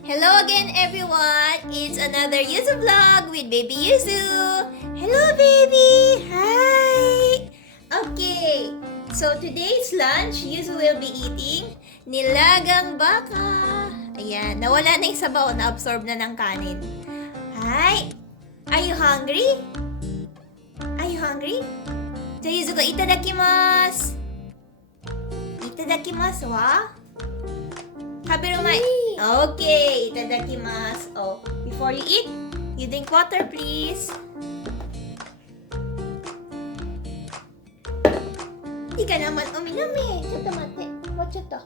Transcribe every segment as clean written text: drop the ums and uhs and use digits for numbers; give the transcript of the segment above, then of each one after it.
Hello again, everyone! It's another YuzuVlog with baby Yuzu! Hello, baby! Hi! Okay, so today's lunch, Yuzu will be eating Nilagang Baka. Ayan, nawala na yung sabaw, na-absorb na ng kanin. Hi! Are you hungry? Are you hungry? So, Yuzu ko, itadakimasu! Itadakimasu wa? Okay, itadakimasu. Oh, before you eat, you drink water, please. Hindi ka naman uminom eh. Choto mate. What choto?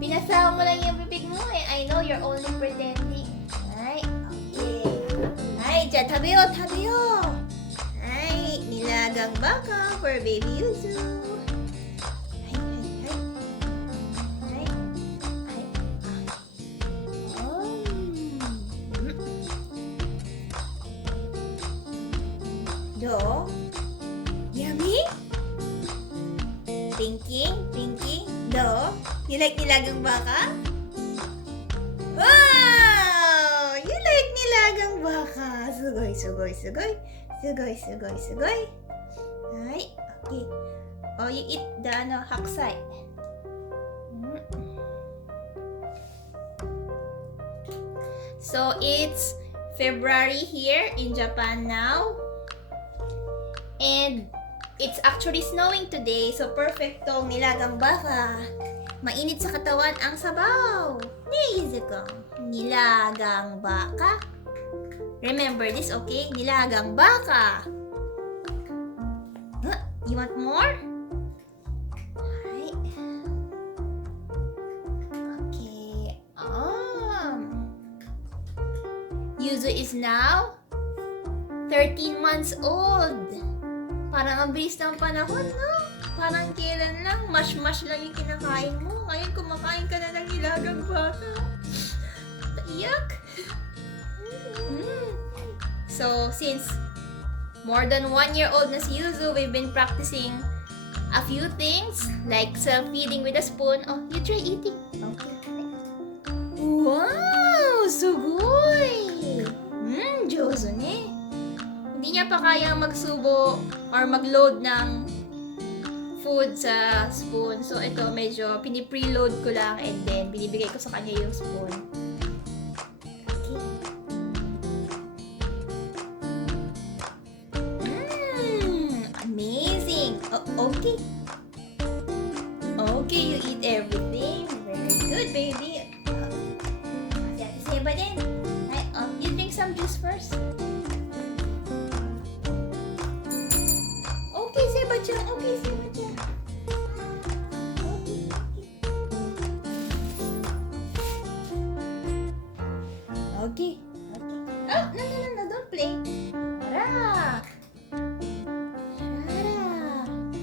Pinasawa mo lang yung bibig mo eh. I know you're only pretending. Ay, okay. Ay, dyan, tabiyo. Ay, nilagang baka for baby Yuzu. Do? Yummy? Thinking? Do? You like nilagang baka? Wow! You like nilagang baka! Sugoy. Ay, okay. Oh, you eat the haksay. So, it's February here in Japan now. And it's actually snowing today, so perfect tong nilagang baka. Mainit sa katawan ang sabaw. Nilagang baka. Remember this, okay? Nilagang baka. Huh? You want more? Okay. Yuzu is now 13 months old. Parang ang bilis ng panahon, no? Parang kailan lang, mash lang yung kinakain mo. Ngayon kumakain ka na ng nilagang baka. Iyak! So, since more than 1 year old na si Yuzu, we've been practicing a few things, like self-feeding with a spoon. Oh, you try eating. Okay. Wow! Sugoi! Jozo ne. Hindi niya pa kayang magsubo or mag-load ng food sa spoon. So, ito medyo pinipreload ko lang and then binibigay ko sa kanya yung spoon. Okay. Amazing! Okay. Okay, you eat everything. Very good, baby. Say ba din? You drink some juice first. Okay, say ba dyan? Okay. Oh, no, don't play. Shara.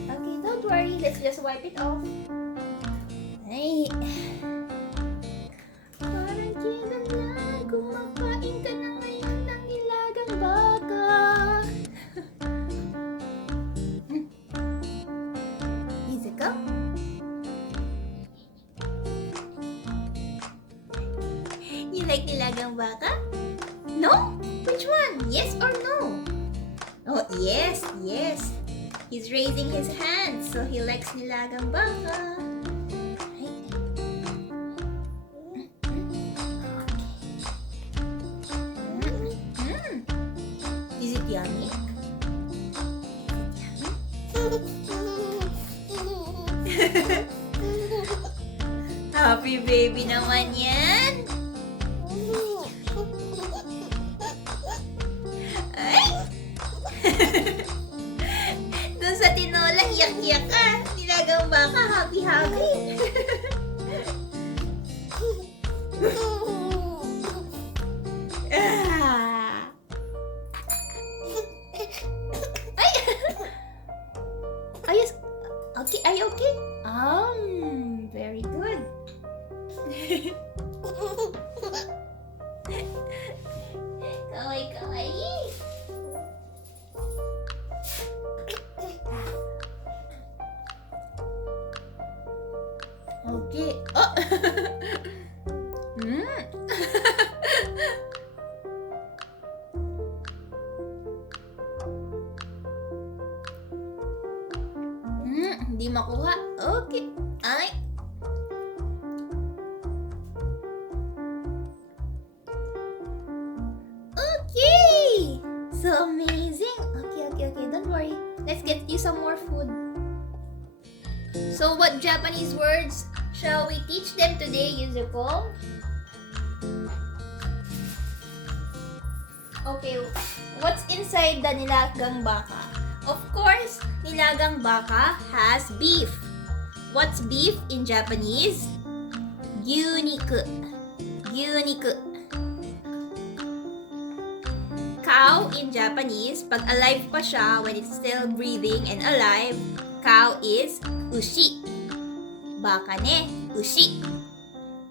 Okay, don't worry. Let's just wipe it off. Ay. Parang kailan lang kumakain ka na ngayon ng nilagang baka. Go. You like nilagang baka? No? Which one? Yes or no? Oh, yes. He's raising his hands, so he likes nilagang baka. Is it yummy? Happy baby naman yan. Ay! Doon sa tinola, iyak-iyak ka. Nilagang baka, happy. Ay! Ayos. Okay, are you okay? Very good. Kawaii. Okay. Oh. so amazing. Okay. Don't worry. Let's get you some more food. So what Japanese words shall we teach them today, Yuzuko? Okay, what's inside the Nilagang Baka? Of course, Nilagang Baka has beef. What's beef in Japanese? Gyuniku. Cow in Japanese, pag alive pa siya, when it's still breathing and alive, cow is ushi. Baka ne, ushi.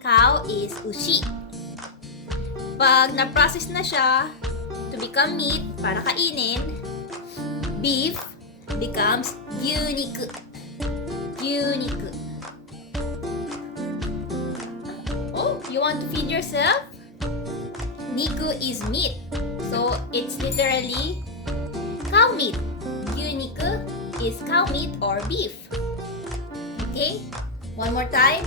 Cow is ushi. Pag na-process na siya to become meat, para kainin, beef becomes gyuniku. Oh, you want to feed yourself? Niku is meat. So, it's literally cow meat. Gyuniku is cow meat or beef. Okay? One more time.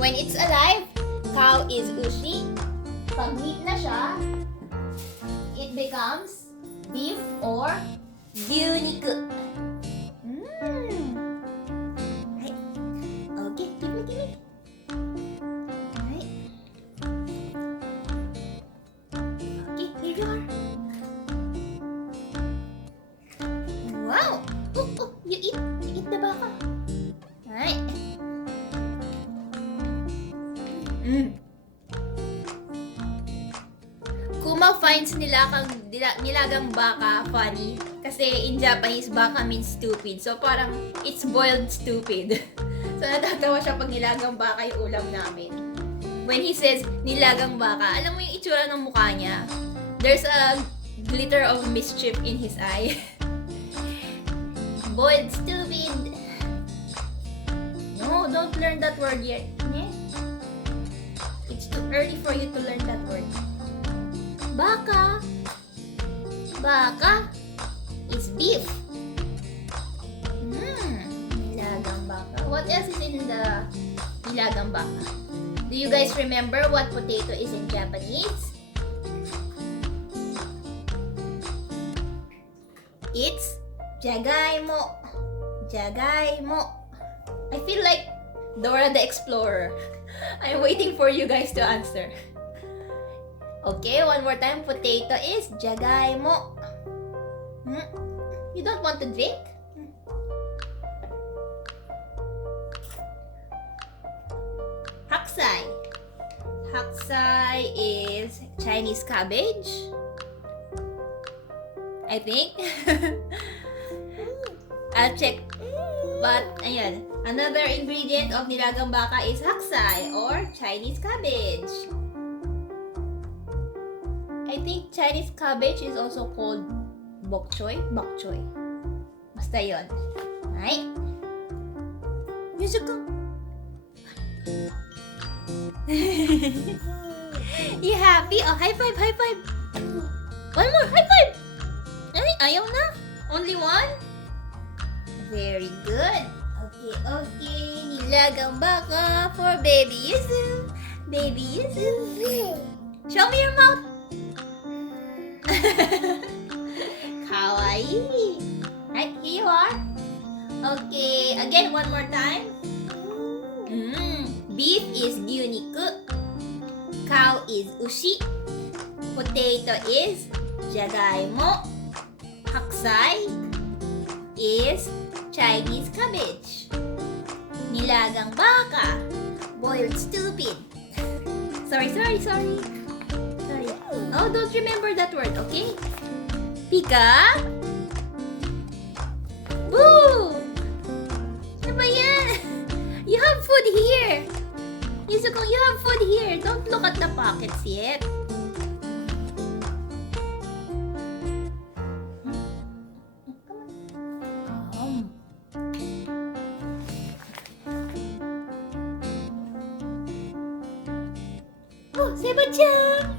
When it's alive, cow is ushi. Pag meat na siya, it becomes beef or gyuniku. Right. Okay, give me. Right. Okay, here you are. Wow! Oh, you eat the baka. Right. Kuma finds nilagang baka funny kasi in Japanese baka means stupid. So parang it's boiled stupid. So natatawa siya pag nilagang baka yung ulam namin. When he says nilagang baka, alam mo yung itsura ng mukha niya? There's a glitter of mischief in his eye. Boiled stupid. No, don't learn that word yet. Yeah? It's too early for you to learn that word. Baka is beef. Nilagang baka. What else is in the nilagang baka? Do you guys remember what potato is in Japanese? It's jagaimo. I feel like Dora the Explorer. I'm waiting for you guys to answer. Okay, one more time. Potato is jagaimo. You don't want to drink? Haksai. Haksai is Chinese cabbage, I think. I'll check. But, ayan. Another ingredient of nilagang baka is haksai or Chinese cabbage. I think Chinese cabbage is also called bok choy. Basta yun. Right? Yuzuko. You happy? Oh, high five. One more, high five. Ay, ayaw na. Only one? Very good. Okay. Nilagang baka for baby Yuzu. Show me your mouth. Kawaii. Right, here you are. Okay, again, one more time. Beef is gyuniku. Cow is ushi. Potato is jagaimo. Haksai is Chinese cabbage. Nilagang baka. Boiled stupid. Sorry. Oh, don't remember that word, okay? Pika. Boo! Ano ba yan? You have food here. Yuzuko, you have food here. Don't look at the pockets yet. Oh, Seba-chan!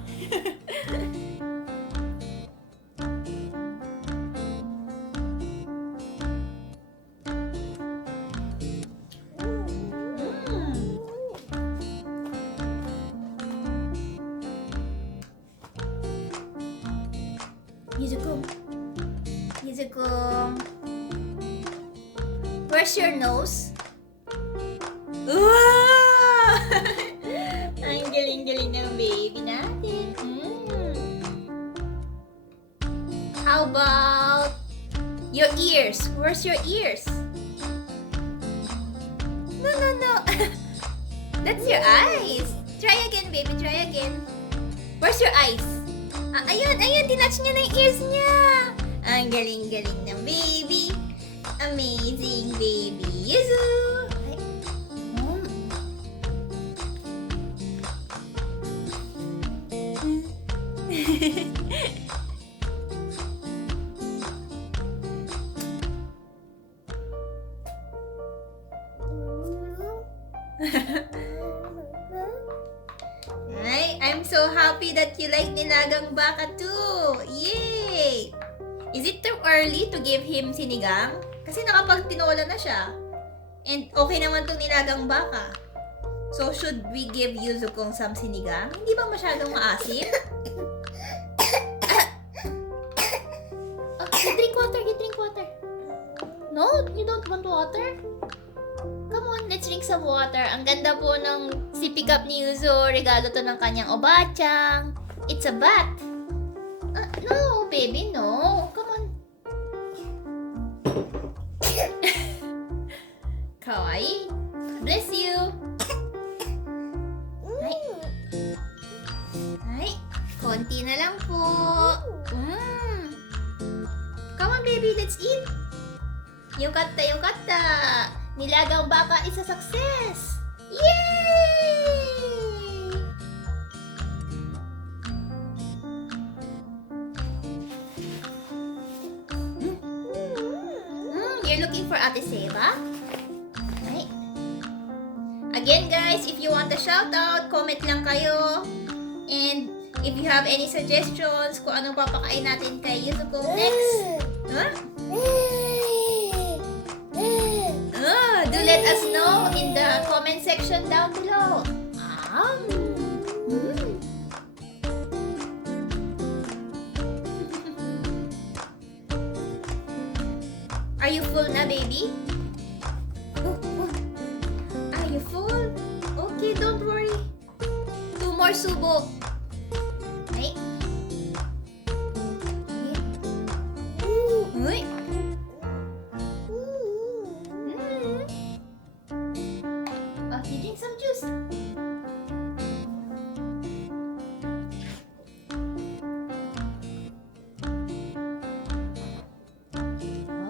Yuzuko, Yuzu-kung. Where's your nose? Wow! Ang galing-galing ng baby natin. How about your ears? Where's your ears? No. That's your eyes. Try again, baby. Try again. Where's your eyes? Ayun. Tinatch niya na yung ears niya. Ang galing-galing ng baby. Amazing baby Yuzu. I'm so happy that you like Nilagang Baka too. Yay! Is it too early to give him sinigang? Kasi nakapagtinola na siya. And okay naman itong Nilagang Baka. So should we give Yuzu-kung some sinigang? Hindi ba masyadong maasim? You drink water. No, you don't want water? Come on, let's drink some water. Ang ganda po ng sippy cup ni Yuzu. Regalo to ng kanyang obachang. It's a bat. No, baby, no. Come on. Kawaii. Bless you. Ay, konti na lang po. Come on, baby, let's eat. Yukata. Nilagang Baka is a success! Yay! You're looking for Ate Seba? Right. Again, guys, if you want a shoutout, comment lang kayo. And if you have any suggestions kung anong papakain natin kay Yuzu-kung next, do let us know in the comment section down below. Are you full na, baby? Are you full? Okay, don't worry. 2 more subo. Right? Right? You drink some juice.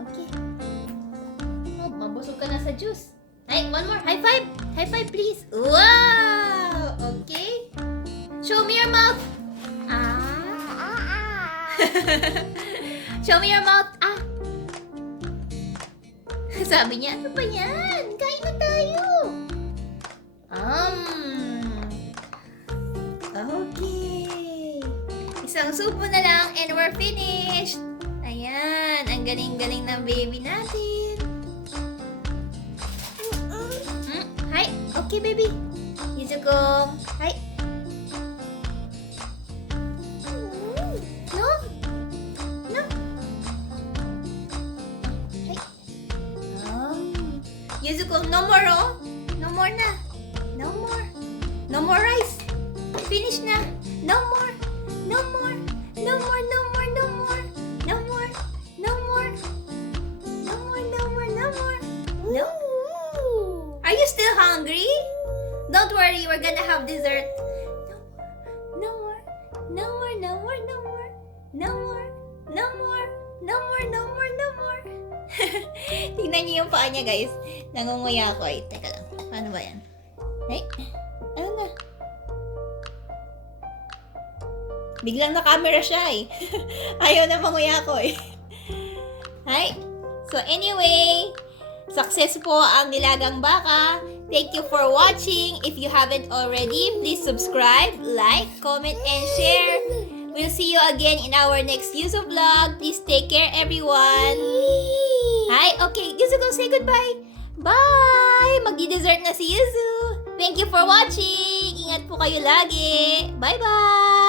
Okay. Oh, mabusog ka na sa juice. Hey, one more. High five. High five, please. Wow! Okay. Show me your mouth. Show me your mouth. Sabi niya, ano ba yan? Kain na tayo. Okay. Isang subo na lang and we're finished. Ayan, ang galing-galing ng baby natin. Hi. Okay, baby. Yuzu-kung. Hi. No? No? Hi. Yuzu-kung, no more, oh. No more na. No more. No more rice. Finish na. No more. No more. No more. No more. No more. No more. No more. No more. No more. No more. No. Are you still hungry? Don't worry, we're gonna have dessert. No more. No more. No more. No more. No more. No more. No more. No more. No more. Tingnan niyo yung paa niya, guys. Nangunguya ako. Teka lang. Paano ba yan? Ay, ano na? Biglang na-camera siya eh. Ayaw na manguya ko eh. Hi. So anyway, success po ang Nilagang Baka. Thank you for watching. If you haven't already, please subscribe, like, comment, and share. We'll see you again in our next YuzuVlog. Please take care, everyone. Hi. Okay, Yuzu-kung, say goodbye. Bye! Magdi-dessert na si Yuzu. Thank you for watching. Ingat po kayo lagi. Bye-bye!